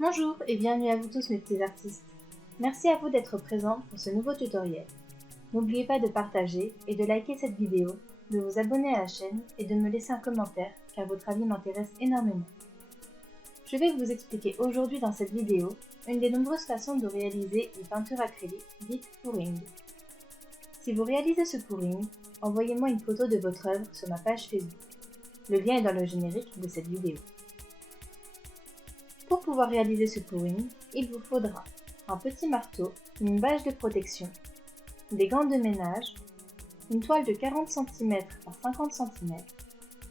Bonjour et bienvenue à vous tous mes petits artistes. Merci à vous d'être présents pour ce nouveau tutoriel. N'oubliez pas de partager et de liker cette vidéo, de vous abonner à la chaîne et de me laisser un commentaire car votre avis m'intéresse énormément. Je vais vous expliquer aujourd'hui dans cette vidéo une des nombreuses façons de réaliser une peinture acrylique dite pouring. Si vous réalisez ce pouring, envoyez-moi une photo de votre œuvre sur ma page Facebook. Le lien est dans le générique de cette vidéo. Pour pouvoir réaliser ce pouring, il vous faudra un petit marteau, une bâche de protection, des gants de ménage, une toile de 40 cm par 50 cm,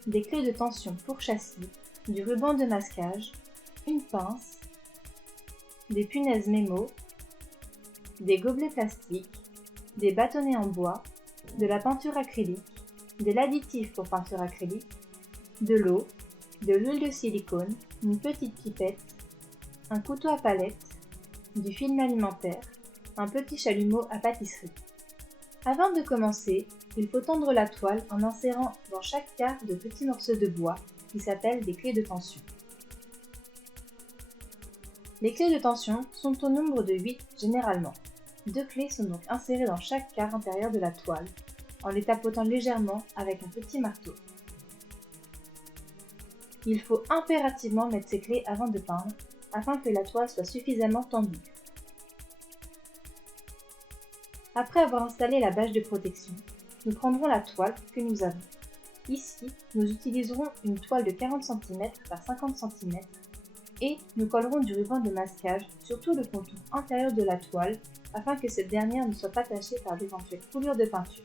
des clés de tension pour châssis, du ruban de masquage, une pince, des punaises mémo, des gobelets plastiques, des bâtonnets en bois, de la peinture acrylique, de l'additif pour peinture acrylique, de l'eau, de l'huile de silicone, une petite pipette, un couteau à palette, du film alimentaire, un petit chalumeau à pâtisserie. Avant de commencer, il faut tendre la toile en insérant dans chaque quart de petits morceaux de bois qui s'appellent des clés de tension. Les clés de tension sont au nombre de 8 généralement. 2 clés sont donc insérées dans chaque quart intérieur de la toile, en les tapotant légèrement avec un petit marteau. Il faut impérativement mettre ces clés avant de peindre, afin que la toile soit suffisamment tendue. Après avoir installé la bâche de protection, nous prendrons la toile que nous avons. Ici, nous utiliserons une toile de 40 cm par 50 cm et nous collerons du ruban de masquage sur tout le contour intérieur de la toile afin que cette dernière ne soit pas tachée par d'éventuelles coulures de peinture.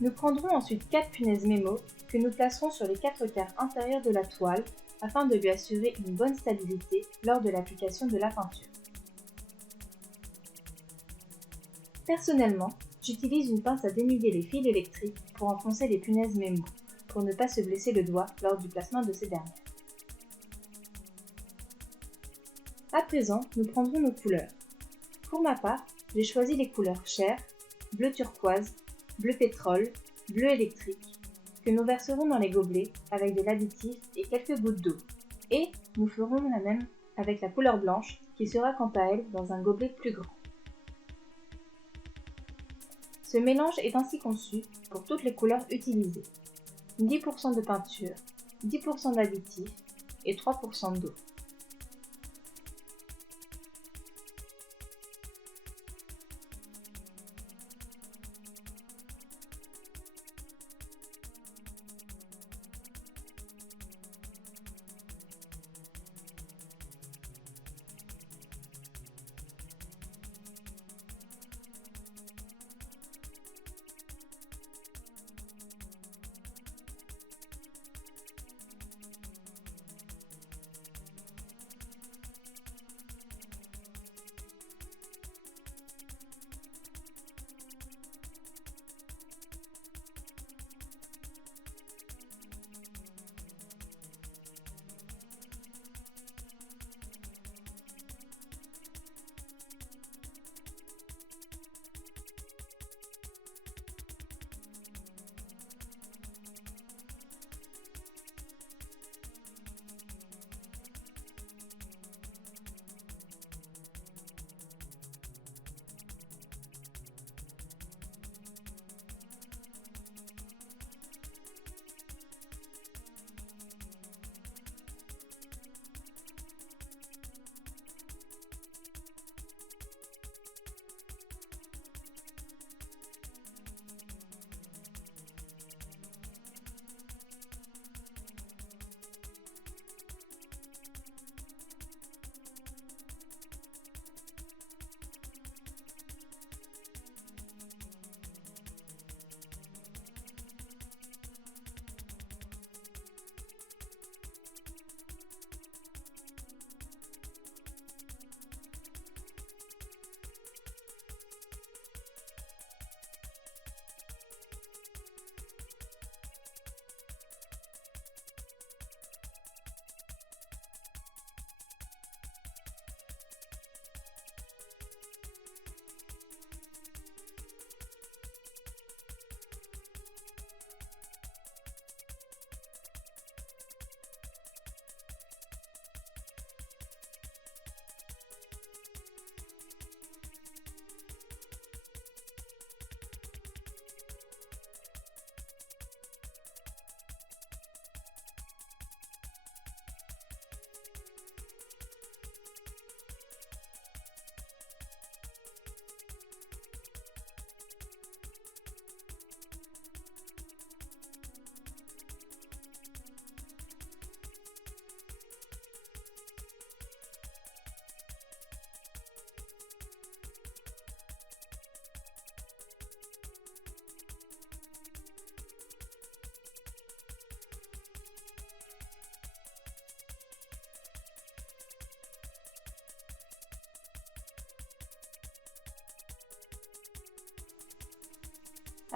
Nous prendrons ensuite 4 punaises mémo que nous placerons sur les 4 quarts intérieurs de la toile afin de lui assurer une bonne stabilité lors de l'application de la peinture. Personnellement, j'utilise une pince à dénuder les fils électriques pour enfoncer les punaises mémo, pour ne pas se blesser le doigt lors du placement de ces dernières. À présent, nous prendrons nos couleurs. Pour ma part, j'ai choisi les couleurs chair, bleu turquoise, bleu pétrole, bleu électrique, que nous verserons dans les gobelets avec de l'additif et quelques gouttes d'eau. Et nous ferons la même avec la couleur blanche qui sera quant à elle dans un gobelet plus grand. Ce mélange est ainsi conçu pour toutes les couleurs utilisées. 10% de peinture, 10% d'additif et 3% d'eau.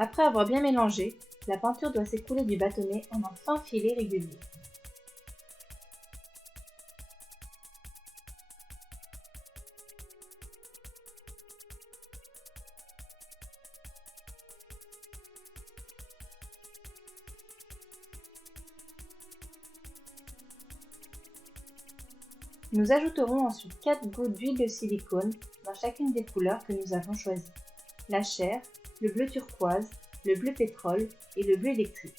Après avoir bien mélangé, la peinture doit s'écouler du bâtonnet en un fin filet régulier. Nous ajouterons ensuite 4 gouttes d'huile de silicone dans chacune des couleurs que nous avons choisies: la chair, le bleu turquoise, le bleu pétrole et le bleu électrique.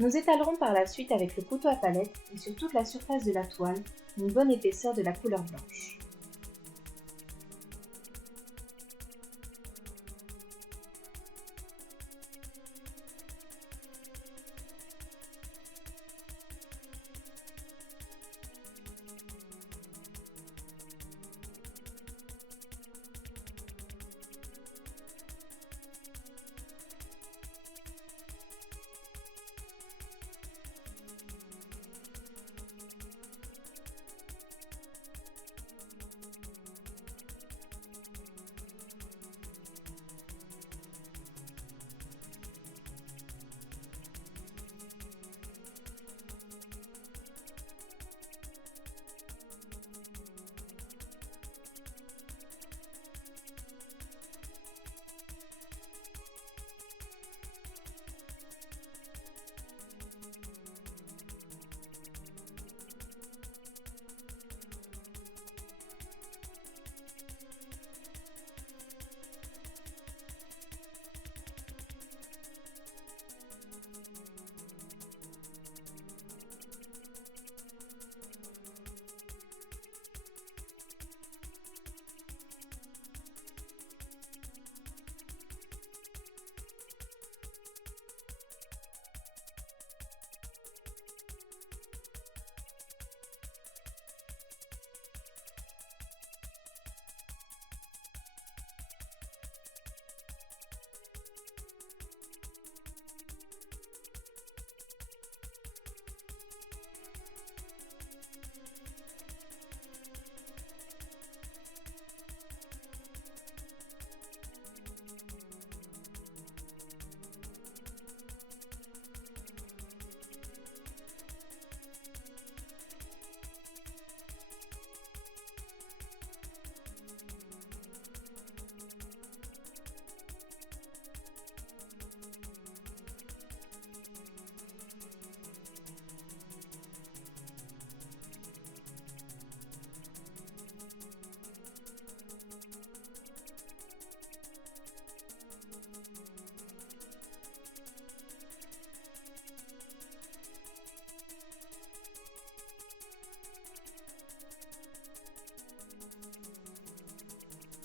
Nous étalerons par la suite avec le couteau à palette et sur toute la surface de la toile une bonne épaisseur de la couleur blanche.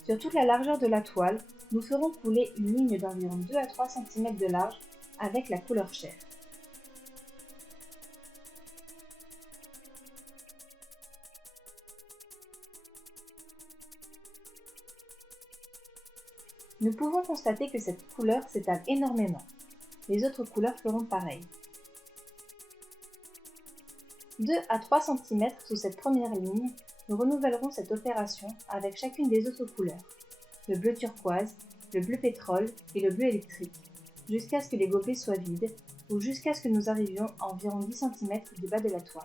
Sur toute la largeur de la toile, nous ferons couler une ligne d'environ 2 à 3 cm de large avec la couleur chair. Nous pouvons constater que cette couleur s'étale énormément. Les autres couleurs feront pareil. 2 à 3 cm sous cette première ligne, nous renouvellerons cette opération avec chacune des autres couleurs, le bleu turquoise, le bleu pétrole et le bleu électrique, jusqu'à ce que les gobelets soient vides ou jusqu'à ce que nous arrivions à environ 10 cm du bas de la toile.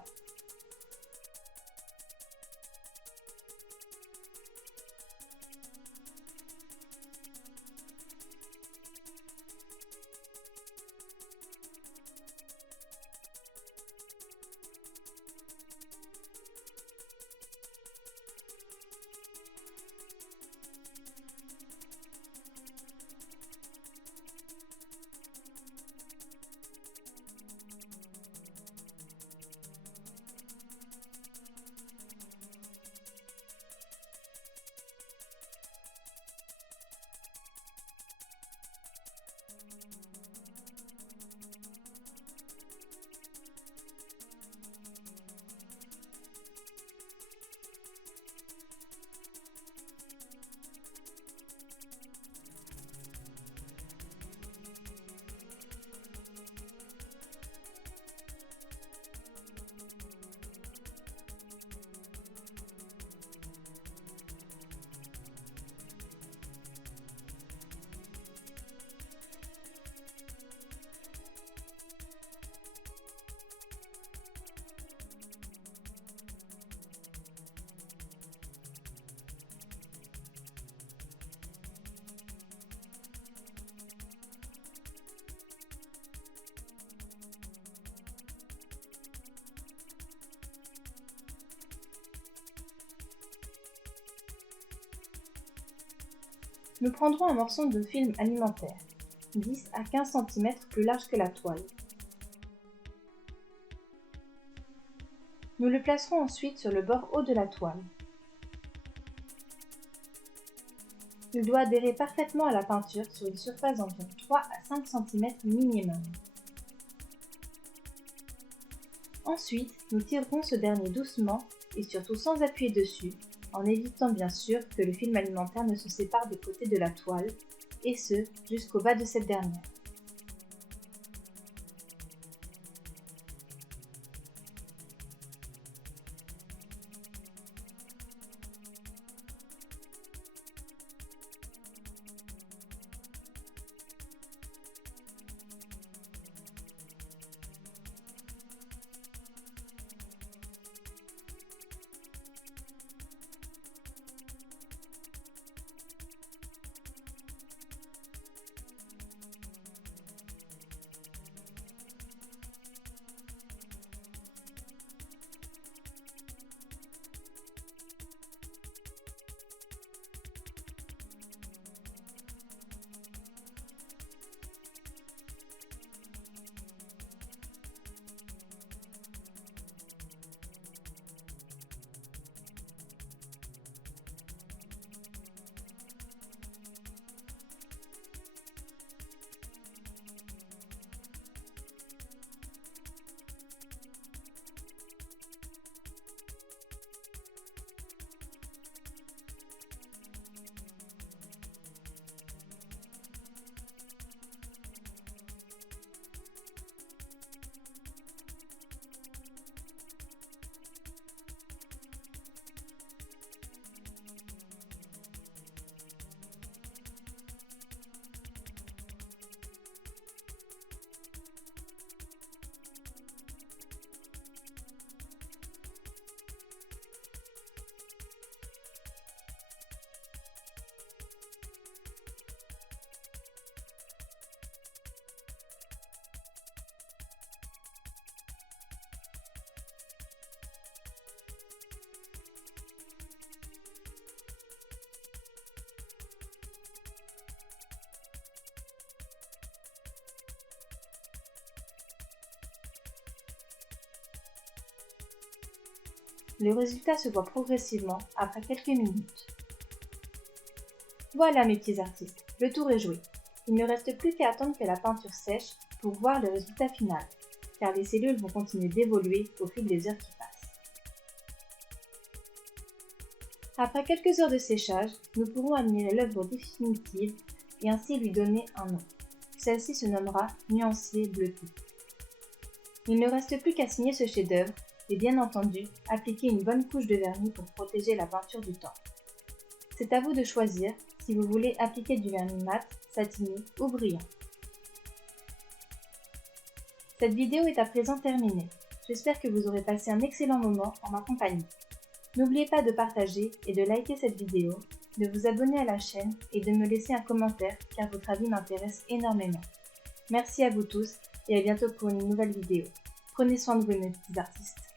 Nous prendrons un morceau de film alimentaire, 10 à 15 cm plus large que la toile. Nous le placerons ensuite sur le bord haut de la toile. Il doit adhérer parfaitement à la peinture sur une surface d'environ 3 à 5 cm minimum. Ensuite, nous tirerons ce dernier doucement et surtout sans appuyer dessus, en évitant bien sûr que le film alimentaire ne se sépare des côtés de la toile, et ce, jusqu'au bas de cette dernière. Le résultat se voit progressivement après quelques minutes. Voilà mes petits artistes, le tour est joué. Il ne reste plus qu'à attendre que la peinture sèche pour voir le résultat final, car les cellules vont continuer d'évoluer au fil des heures qui passent. Après quelques heures de séchage, nous pourrons admirer l'œuvre définitive et ainsi lui donner un nom. Celle-ci se nommera Nuancier Bleuté. Il ne reste plus qu'à signer ce chef-d'œuvre et bien entendu appliquer une bonne couche de vernis pour protéger la peinture du temps. C'est à vous de choisir si vous voulez appliquer du vernis mat, satiné ou brillant. Cette vidéo est à présent terminée. J'espère que vous aurez passé un excellent moment en ma compagnie. N'oubliez pas de partager et de liker cette vidéo, de vous abonner à la chaîne et de me laisser un commentaire car votre avis m'intéresse énormément. Merci à vous tous et à bientôt pour une nouvelle vidéo. Prenez soin de vous mes petits artistes.